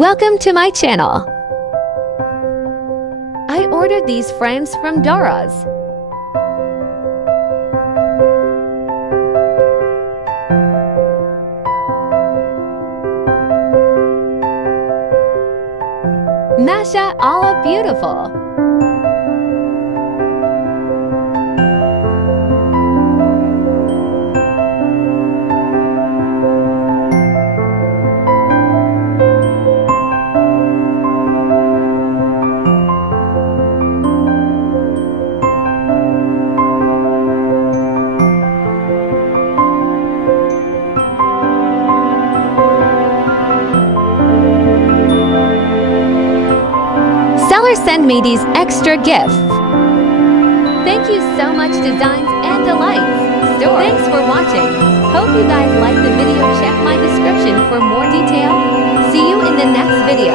Welcome to my channel. I ordered these frames from Daraz. Masha Allah, beautiful. Seller send me these extra gifts. Thank you so much, Designs and Delights Store. Thanks for watching. Hope you guys liked the video. Check my description for more detail. See you in the next video.